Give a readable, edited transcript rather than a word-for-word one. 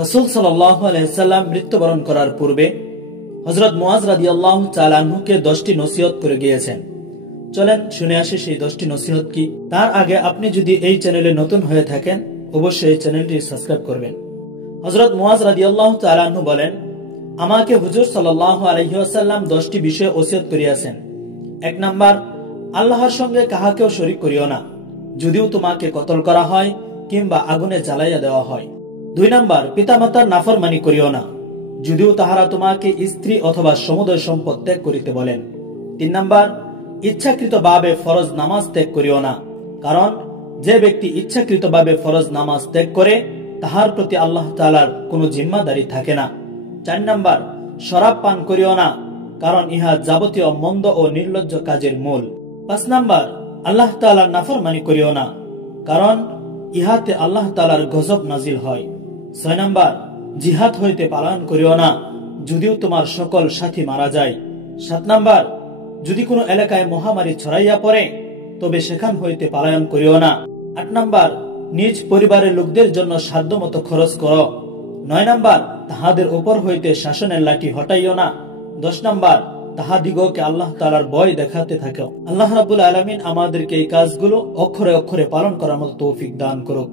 রাসূল সাল্লাল্লাহু আলাইহি ওয়াসাল্লাম মৃত্যুবরণ করার পূর্বে হযরত মুআজ রাদিয়াল্লাহু তাআলা আনহুকে 10টি নসিহত করে গিয়েছেন। চলেন শুনে আসি সেই 10টি নসিহত কি। তার আগে আপনি যদি এই চ্যানেলে নতুন হয়ে থাকেন অবশ্যই এই চ্যানেলটি সাবস্ক্রাইব করবেন। হযরত মুআজ রাদিয়াল্লাহু তাআলা আনহু বলেন, আমাকে হুজুর সাল্লাল্লাহু আলাইহি ওয়াসাল্লাম 10টি বিষয়ে ওসিয়ত করিয়াছেন। 1 নাম্বার, আল্লাহর সঙ্গে কাহাকেও শরীক করিও না, যদিও তোমাকে কতল করা হয় কিংবা আগুনে জ্বালাইয়া দেওয়া হয়। 2 নাম্বার, পিতামাতার নাফরমানি করিও না, যদিও তাহারা তোমাকে স্ত্রী অথবা সমুদয় সম্পদ ত্যাগ করিতে বলেন। 3 নাম্বার, ইচ্ছাকৃতভাবে ফরজ নামাজ ত্যাগ করিও না, কারণ যে ব্যক্তি ইচ্ছাকৃতভাবে ফরজ নামাজ ত্যাগ করে তাহার প্রতি আল্লাহ তাআলার কোনো জিম্মাদারি থাকে না। 4 নাম্বার, শরাব পান করিও না, কারণ ইহা যাবতীয় মন্দ ও নির্লজ্জ কাজের মূল। 5 নাম্বার, আল্লাহ তাআলার নাফরমানি করিও না, কারণ ইহাতে আল্লাহ তাআলার গজব নাজিল হয়। 6 নাম্বার, জিহাদ হইতে পালায়ন করিও না, যদিও তোমার সকল সাথী মারা যায়। 7 নাম্বার, যদি কোনো এলাকায় মহামারী ছড়াইয়া পড়ে তবে সেখান হইতে পালায়ন করিও না। 8 নাম্বার, নিজ পরিবারের লোকদের জন্য সাধ্যমতো খরচ করো। 9 নাম্বার, তাহাদের উপর হইতে শাসনের লাঠি হটাইও না। 10 নাম্বার, তাহাদিগকে আল্লাহ তাআলার ভয় দেখাতে থাকো। আল্লাহ রাব্বুল আলামিন আমাদেরকে এই কাজগুলো অক্ষরে অক্ষরে পালন করার মতো তৌফিক দান করুক।